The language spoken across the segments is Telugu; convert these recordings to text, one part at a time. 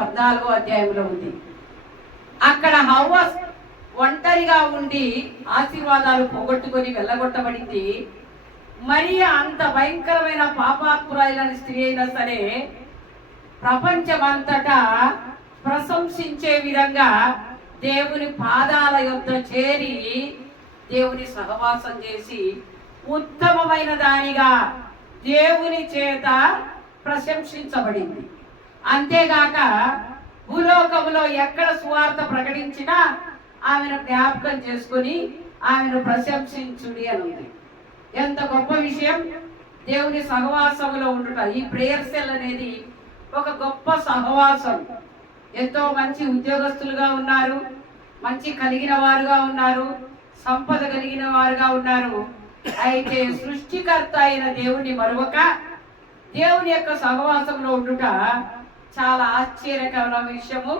14వ అధ్యాయంలో ఉంది. అక్కడ హవ్వ ఒంటరిగా ఉండి ఆశీర్వాదాలు పోగొట్టుకొని వెళ్ళగొట్టబడింది. మరియా అంత భయంకరమైన పాపాత్మురాలైన స్త్రీ అయినా సరే ప్రపంచమంతటా ప్రశంసించే విధంగా దేవుని పాదాల యొద్ద చేరి దేవుని సహవాసం చేసి ఉత్తమమైన దానిగా దేవుని చేత ప్రశంసించబడింది. అంతేగాక భూలోకములో ఎక్కడ సువార్త ప్రకటించినా ఆమెను జ్ఞాపకం చేసుకుని ఆమెను ప్రశంసించుడి అని ఉంది. ఎంత గొప్ప విషయం దేవుని సహవాసంలో ఉండుట. ఈ ప్రేయర్ సెల్ అనేది ఒక గొప్ప సహవాసం. ఎంతో మంచి ఉద్యోగస్తులుగా ఉన్నారు, మంచి కలిగిన వారుగా ఉన్నారు, సంపద కలిగిన వారుగా ఉన్నారు. అయితే సృష్టికర్త అయిన దేవుని మరొక దేవుని యొక్క సహవాసంలో ఉండుట చాలా ఆశ్చర్యకరమైన విషయము,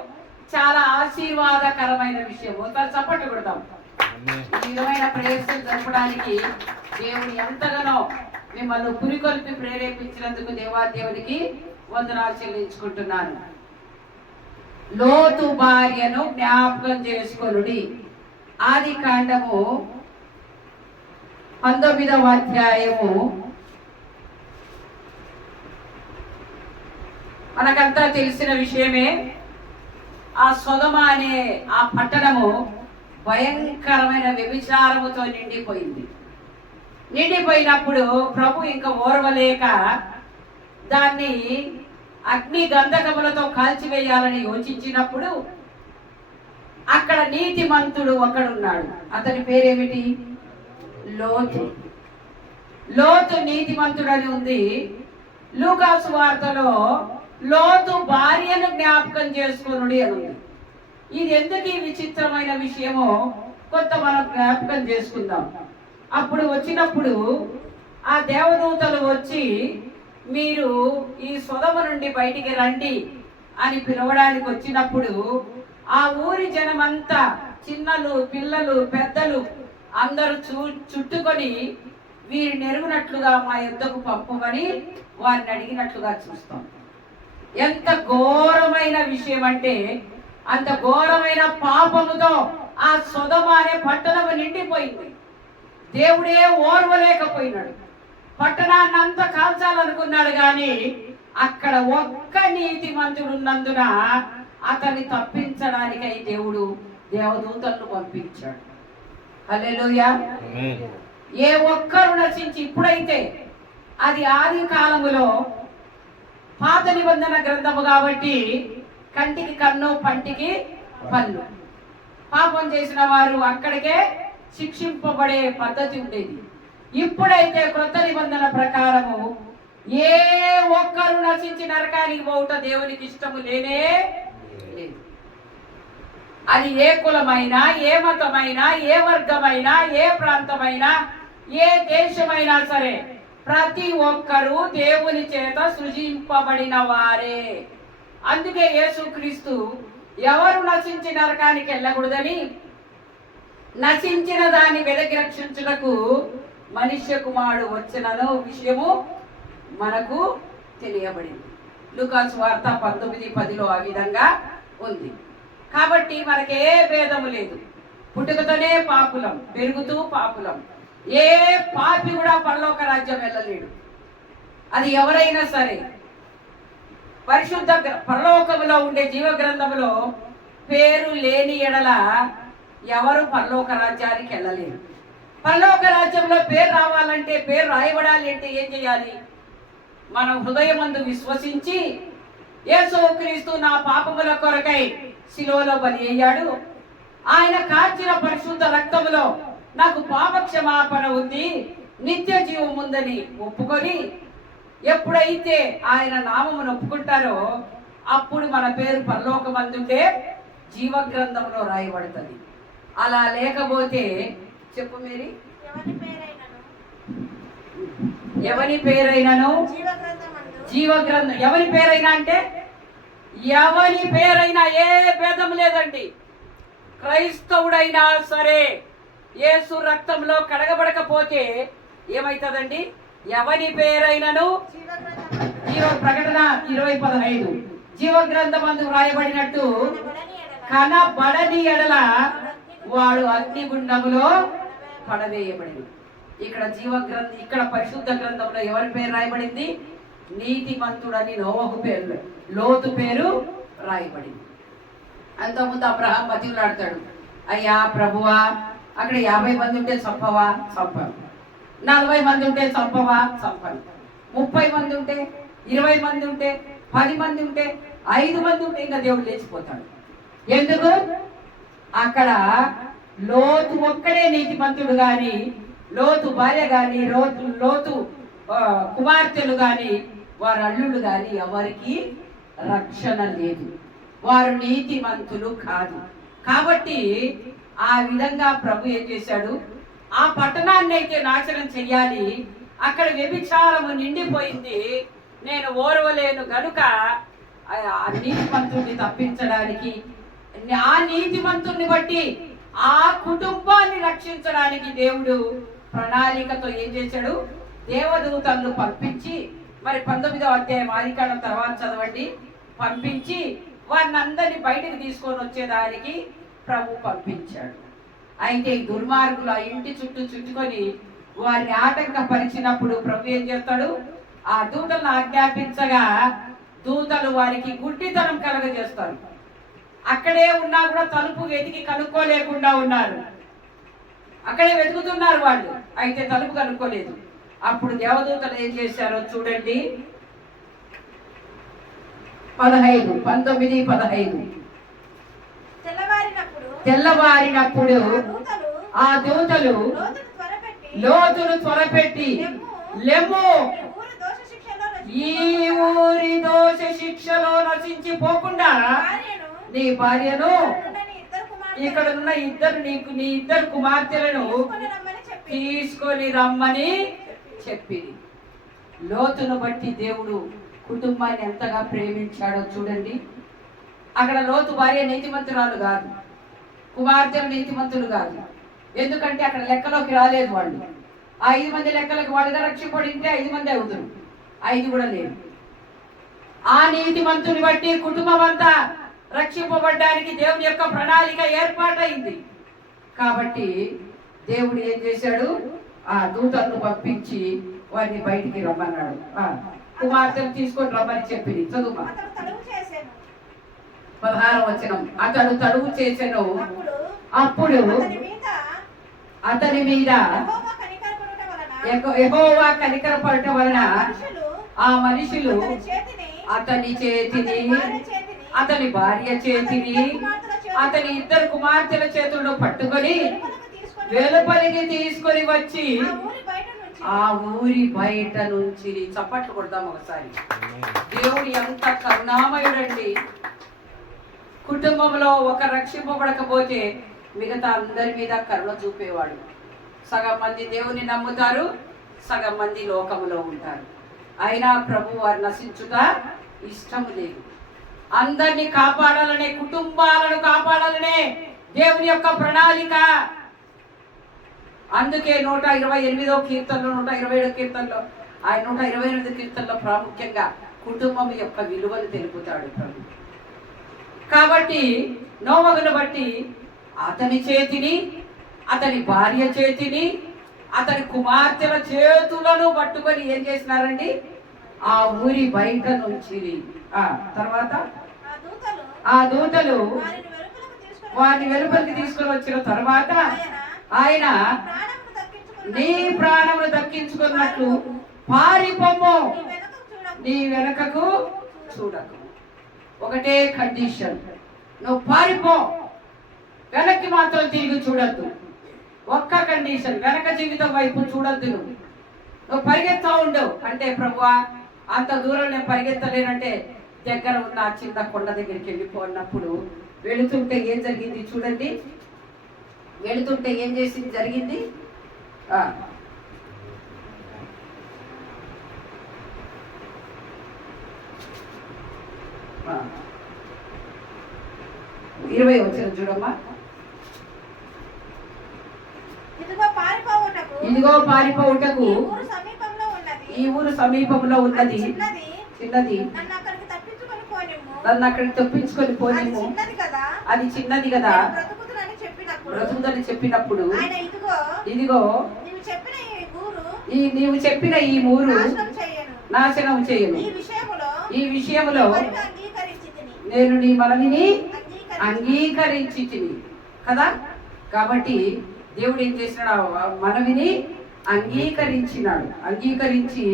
చాలా ఆశీర్వాదకరమైన విషయము. చప్పట్లు కొడతాం. ఈ విధమైన ప్రయత్నం జరపడానికి దేవుని ఎంతగానో మిమ్మల్ని పురికొల్పి ప్రేరేపించినందుకు దేవాదేవునికి వందనాలు చెల్లించుకుంటున్నాను. లోతు భార్యను జ్ఞాపకం చేసుకొనుడి. ఆది కాండము 19వ అధ్యాయము. మనకంతా తెలిసిన విషయమే. ఆ సొదొమ అనే ఆ పట్టణము భయంకరమైన వ్యభిచారముతో నిండిపోయింది. నిండిపోయినప్పుడు ప్రభు ఇంకా ఓర్వలేక దాన్ని అగ్ని గంధకములతో కాల్చివేయాలని యోచించినప్పుడు అక్కడ నీతిమంతుడు ఒకడున్నాడు. అతని పేరేమిటి? లోతు. లోతు నీతిమంతుడని ఉంది. లూకాసు వార్తలో లోతు భార్యను జ్ఞాపకం చేసుకొనుడి అని ఉంది. ఇది ఎందుకు ఈ విచిత్రమైన విషయమో కొంత మనం జ్ఞాపకం చేసుకుందాం. అప్పుడు వచ్చినప్పుడు ఆ దేవదూతలు వచ్చి మీరు ఈ సొదొమ నుండి బయటికి రండి అని పిలవడానికి వచ్చినప్పుడు ఆ ఊరి జనమంతా, చిన్నలు పిల్లలు పెద్దలు అందరూ చుట్టుకొని వీరిని ఎరుగునట్లుగా మా యుద్ధకు పంపమని వారిని అడిగినట్లుగా చూస్తాం. ఎంత ఘోరమైన విషయం అంటే అంత ఘోరమైన పాపముతో ఆ సొదొమ అనే పట్టణము నిండిపోయింది. దేవుడే ఓర్వలేకపోయినాడు. పట్టణాన్ని అంతా కాల్చాలనుకున్నాడు, కానీ అక్కడ ఒక్క నీతిమంతుడు ఉన్నందున అతన్ని తప్పించడానికై దేవుడు దేవదూతలను పంపించాడు. హల్లెలూయా. ఏ ఒక్కరు నశించి, ఇప్పుడైతే అది ఆది కాలములో పాత నిబంధన గ్రంథము కాబట్టి కంటికి కన్ను పంటికి పన్ను. పాపం చేసిన వారు అక్కడికే శిక్షింపబడే పద్ధతి ఉండేది. ఇప్పుడైతే క్రొత్త నిబంధన ప్రకారము ఏ ఒక్కరు నశించి నరకానికి పోవుట దేవునికి ఇష్టము లేనే లేదు. అది ఏ కులమైనా, ఏ మతమైనా, ఏ వర్గమైనా, ఏ ప్రాంతమైనా, ఏ దేశమైనా సరే ప్రతి ఒక్కరూ దేవుని చేత సృజింపబడిన వారే. అందుకే యేసుక్రీస్తు ఎవరు నశించి నరకానికి వెళ్ళకూడదని నశించిన దాన్ని వెదకి రక్షించుటకు మనుష్య కుమారుడు వచ్చినను విషయము మనకు తెలియబడింది. లూకాసు వార్త 19:10లో ఆ విధంగా ఉంది. కాబట్టి మనకే భేదము లేదు. పుట్టుకతోనే పాపులం, పెరుగుతూ పాపులం. ఏ పాపి కూడా పరలోక రాజ్యం వెళ్ళలేడు. అది ఎవరైనా సరే. పరిశుద్ధ పరలోకములో ఉండే జీవ గ్రంథములో పేరు లేని ఎడల ఎవరు పరలోక రాజ్యానికి వెళ్ళలేరు. పరలోక రాజ్యంలో పేరు రావాలంటే, పేరు రాయబడాలి అంటే ఏం చేయాలి? మనం హృదయమందు విశ్వసించి యేసుక్రీస్తు నా పాపముల కొరకై శిలువలో బలి అయ్యాడు, ఆయన కార్చిన పరిశుద్ధ రక్తములో నాకు పాప క్షమాపణ ఉంది, నిత్య జీవం ఉందని ఒప్పుకొని ఎప్పుడైతే ఆయన నామమును ఒప్పుకుంటారో అప్పుడు మన పేరు పరలోకమందుండే జీవ గ్రంథంలో రాయబడుతుంది. అలా లేకపోతే చెప్పు మేరీ, ఎవరి పేరైనను జీవ గ్రంథం. ఎవరి పేరైనా అంటే ఎవరి పేరైనా, ఏ భేదం లేదండి. క్రైస్తవుడైనా సరే యేసు రక్తంలో కడగబడకపోతే ఏమైతుందండి? ఎవరి పేరైనను. ప్రకటన 20:15 జీవ గ్రంథమందు వ్రాయబడినట్టు కనబడని ఎడల వాడు అగ్నిగుండములో పడవేయబడి. ఇక్కడ ఇక్కడ పరిశుద్ధ గ్రంథంలో ఎవరి పేరు రాయబడింది? నీతిమంతుడని నోవహు పేరు, లోతు పేరు రాయబడింది. అంతకుముందు అబ్రహాం బతిలాడతాడు, అయ్యా ప్రభువా, అక్కడ 50 మంది ఉంటే చంపవా? చంపను. 40 మంది ఉంటే చంపవా? చంపను. 30 మంది ఉంటే, 20 మంది ఉంటే, 10 మంది ఉంటే, 5 మంది ఉంటే ఇంకా దేవుడు లేచిపోతాడు. ఎందుకు? అక్కడ లోతు ఒక్కడే నీతిమంతుడు గాని, లోతు భార్య గాని, లోతు కుమార్తెలు గాని, వారి అల్లుడు గాని ఎవరికి రక్షణ లేదు. వారు నీతిమంతులు కాదు. కాబట్టి ఆ విధంగా ప్రభు ఏం చేశాడు? ఆ పట్టణాన్ని అయితే నాశనం చెయ్యాలి. అక్కడ వ్యభిచారము నిండిపోయింది. నేను ఓర్వలేను గనుక ఆ నీతిమంతుడిని తప్పించడానికి, ఆ నీతిమంతుడిని బట్టి ఆ కుటుంబాన్ని రక్షించడానికి దేవుడు ప్రణాళికతో ఏం చేశాడు? దేవదూతలను పంపించి, మరి 19వ అధ్యాయం ఆదికాండం తర్వాత చదవండి, పంపించి వారిని అందరినీ బయటకు తీసుకొని వచ్చేదానికి ప్రభు పంపించాడు. అయితే దుర్మార్గులు ఆ ఇంటి చుట్టూ చుట్టుకొని వారిని ఆటంకపరిచినప్పుడు ప్రభు ఏం చేస్తాడు? ఆ దూతలను ఆజ్ఞాపించగా దూతలు వారికి గుడ్డితనం కలగజేస్తారు. అక్కడే ఉన్నా కూడా తలుపు వెతికి కనుక్కోలేకుండా ఉన్నారు. అక్కడే వెతుకుతున్నారు వాళ్ళు, అయితే తలుపు కనుక్కోలేదు. అప్పుడు దేవదూతలు ఏం చేశారో చూడండి. 19:15 తెల్లవారినప్పుడు ఆ దూతలు లోతును త్వరపెట్టి, లెమ్ము, ఈ ఊరి దోష శిక్షలో నశించిపోకుండా నీ భార్యను, ఇక్కడ ఉన్న నీ ఇద్దరు కుమార్తెలను తీసుకొని రమ్మని చెప్పింది. లోతును బట్టి దేవుడు కుటుంబాన్ని ఎంతగా ప్రేమించాడో చూడండి. అక్కడ లోతు భార్య నీతిమంతురాలు కాదు, కుమార్తెలు నీతిమంతులు కాదు. ఎందుకంటే అక్కడ లెక్కలోకి రాలేదు వాళ్ళు. ఆ 5 మంది లెక్కలకు వాళ్ళుగా రక్షింపడింటే 5 మంది అవుతారు, 5 కూడా లేదు. ఆ నీతిమంతుని బట్టి కుటుంబం అంతా రక్షింపబడ్డానికి దేవుని యొక్క ప్రణాళిక ఏర్పాటైంది. కాబట్టి దేవుడు ఏం చేశాడు? ఆ దూతలను పంపించి వారిని బయటికి రమ్మన్నాడు. కుమార్తెను తీసుకొని రమ్మని చెప్పింది. చదువు 16వ వచనం. అతడు తడువు చేసెను, అప్పుడు అతని మీద యెహోవా కనికరపడటం వలన ఆ మనుషులు అతని చేతిని, అతని భార్య చేతిని, అతని 2 కుమార్తెల చేతుల్లో పట్టుకొని వెలుపలికి తీసుకొని వచ్చి ఆ ఊరి బయట నుంచి, చప్పట్లు కొడదాం ఒకసారి. దేవుడు ఎంత కరుణామయుడండి. కుటుంబంలో ఒక రక్షింపబడకపోతే మిగతా అందరి మీద కరుణ చూపేవాడు. సగం మంది దేవుని నమ్ముతారు, సగం మంది లోకములో ఉంటారు. అయినా ప్రభు వారు నశించుట ఇష్టము లేదు. అందరినీ కాపాడాలనే, కుటుంబాలను కాపాడాలనే దేవుని యొక్క ప్రణాళిక. అందుకే 128వ కీర్తనలో, 127వ కీర్తనలో, ఆయన 128 కీర్తనలో ప్రాముఖ్యంగా కుటుంబం యొక్క విలువలు తెలుపుతాడు ప్రభు. కాబట్టి నోవహును బట్టి అతని చేతిని, అతని భార్య చేతిని, అతని కుమార్తెల చేతులను పట్టుకొని ఏం చేసినారండి? ఆ ఊరి బయట నుంచి. తర్వాత ఆ దూతలు వారిని వెలుపలికి తీసుకొని వచ్చిన తర్వాత ఆయన నీ ప్రాణమును దక్కించుకున్నట్లు పారిపోము, నీ వెనకకు చూడకు. ఒకటే కండిషన్, నువ్వు పారిపో, వెనక్కి మాత్రం తిరిగి చూడద్దు. ఒక్క కండిషన్, వెనక జీవితం వైపు చూడద్దు. నువ్వు పరిగెత్తా ఉండవు అంటే, ప్రభువా అంత దూరం నేను పరిగెత్తలేనంటే దగ్గర ఉన్న ఆ చిన్న కొండ దగ్గరికి వెళ్ళిపోయినప్పుడు వెళుతుంటే ఏం జరిగింది చూడండి. వెళుతుంటే ఏం చేసింది జరిగింది? 20 వచ్చిన చూడమ్మా. ఇదిగో పారిపోవుటకు ఈ ఊరు సమీపంలో ఉన్నది, చిన్నది, నన్ను అక్కడికి తప్పించుకొని పోనేమో, అది చిన్నది కదా, బ్రతుకుదని చెప్పినప్పుడు ఇదిగో నీవు చెప్పిన ఈ ఊరు నాశనం చేయను. ఈ విషయంలో నేను నీ మనవిని అంగీకరించి కదా. కాబట్టి దేవుడు ఏం చేసినాడు? మనవిని అంగీకరించినాడు. అంగీకరించి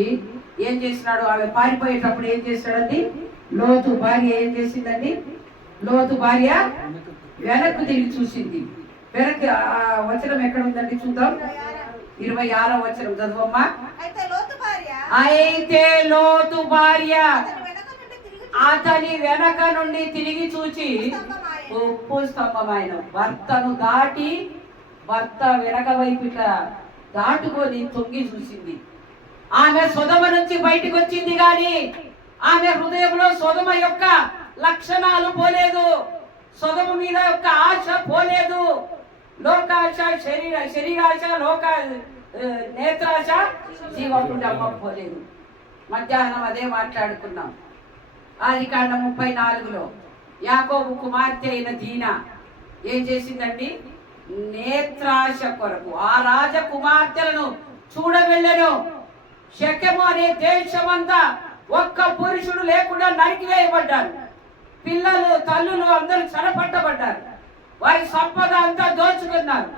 ఏం చేసినాడు? ఆమె పారిపోయేటప్పుడు ఏం చేశాడండి? లోతు భార్య ఏం చేసిందండి? లోతు భార్య వెనక్కు తిరిగి చూసింది. వెనక్కి వచనం ఎక్కడ ఉందండి? చూద్దాం. 26వ వచనం చదువమ్మా. అయితే లోతు భార్య అతని వెనక నుండి తిరిగి చూచి ఉప్పు స్తంభమైన భర్తను దాటి, భర్త వెనక వైపు దాటుకొని తొంగి చూసింది. ఆమె సొదమ నుంచి బయటకు వచ్చింది కానీ ఆమె హృదయంలో సొదమ యొక్క లక్షణాలు పోలేదు. సొదమ మీద యొక్క ఆశ పోలేదు. లోకాశ, శరీరాశ, నేత్రాశ, జీవపుండమ్మ పోలేదు. మధ్యాహ్నం అదే మాట్లాడుకున్నాం. ఆదికాండం 34లో యాకోబు కుమార్తె అయిన దీనా ఏం చేసిందండి? నేత్రాశ కొరకు ఆ రాజకుమార్తెలను చూడవెళ్ళను. షెకెము అనే దేశమంతా ఒక్క పురుషుడు లేకుండా నరికివేయబడ్డారు. పిల్లలు, తల్లులు అందరూ చెరపట్టబడ్డారు. వారి సంపద అంతా దోచుకున్నారు.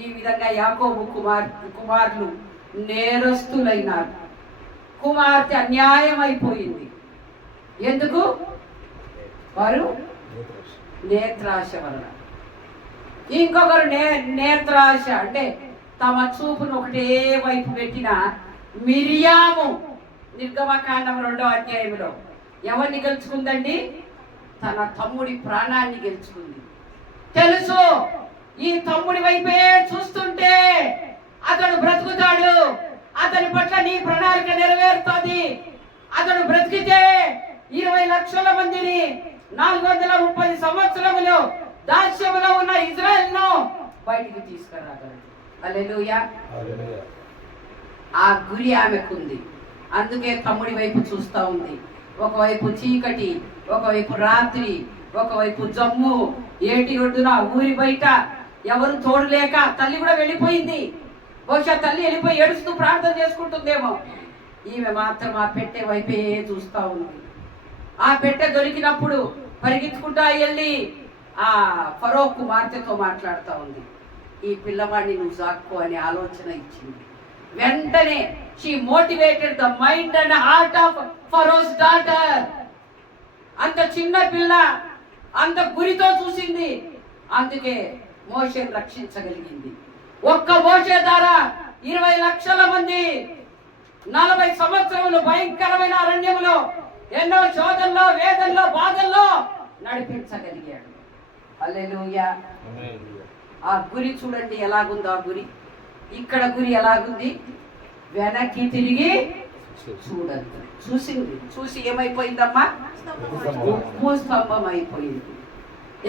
ఈ విధంగా యాకోబు కుమారులు నేరస్తులైనారు. కుమార్తె అన్యాయం అయిపోయింది. ఎందుకు? వారు నేత్రాశ వలన. ఇంకొకరు నేత్రాశ అంటే తమ చూపును ఒకటే వైపు పెట్టిన మిరియాము నిర్గమకాండం 2వ అధ్యాయంలో ఎవరిని గెలుచుకుందండి? తన తమ్ముడి ప్రాణాన్ని గెలుచుకుంది. తెలుసు ఈ తమ్ముడి వైపే చూస్తుంటే అతడు బ్రతుకుతాడు, అతని పట్ల నీ ప్రణాళిక నెరవేరుతుంది, అతడు బ్రతికితే 20 లక్షల మందిని 430 సంవత్సరములు దాస్యములో ఉన్న ఇజ్రాయెల్ను బయటికి తీసుకురాగలడు. హల్లెలూయా. ఆ గురి ఆమెకుంది. అందుకే తమ్ముడి వైపు చూస్తూ ఉంది. ఒకవైపు చీకటి, ఒకవైపు రాత్రి, ఒకవైపు జమ్ము, ఏటి ఒడ్డున ఊరి బయట ఎవరు తోడులేక తల్లి కూడా వెళ్ళిపోయింది. బహుశా తల్లి వెళ్ళిపోయి ఏడుస్తూ ప్రార్థన చేసుకుంటుందేమో. ఈమె మాత్రం ఆ పెట్టె వైపే చూస్తూ ఉంది. ఆ పెట్టె దొరికినప్పుడు పరిగెత్తుకుంటా వెళ్ళి ఆ ఫరో కుమార్తెతో మాట్లాడుతూ ఉంది. ఈ పిల్లవాడిని నువ్వు సాక్కో అనే ఆలోచన ఇచ్చింది. వెంటనే she motivated the mind and heart of pharaoh's daughter. అంత చిన్న పిల్ల అంత గురితో చూసింది. అందుకే మోషేను రక్షించగలిగింది. ఒక్క మోషే ద్వారా 20 లక్షల మంది 40 సంవత్సరములు భయంకరమైన అరణ్యములో ఎన్నో శోధనలో, వేదనలో, బాధల్లో నడిపించగలిగాడు. హల్లెలూయా. ఆ గురి చూడండి ఎలాగుందో. ఆ గురి ఇక్కడ గురి ఎలాగుంది? వెనక్కి తిరిగి చూడండి. చూసింది. చూసి ఏమైపోయిందమ్మా? ఉప్పు స్తంభం అయిపోయింది.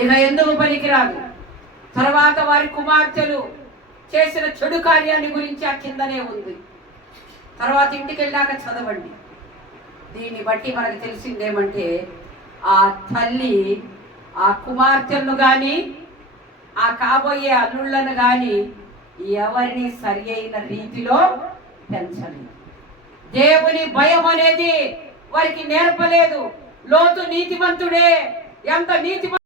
ఇక ఎందుకు పనికిరాదు. తర్వాత వారి కుమార్తెలు చేసిన చెడు కార్యాన్ని గురించి ఆ కిందనే ఉంది. తర్వాత ఇంటికి వెళ్ళాక చదవండి. దీన్ని బట్టి మనకు తెలిసిందేమంటే ఆ తల్లి ఆ కుమార్తెలను కానీ ఆ కాబోయే అల్లుళ్ళను కానీ ఎవరిని సరి అయిన రీతిలో పెంచలేదు. దేవుని భయం అనేది వారికి నేర్పలేదు. లోతు నీతిమంతుడే. ఎంత నీతిమంతుడు!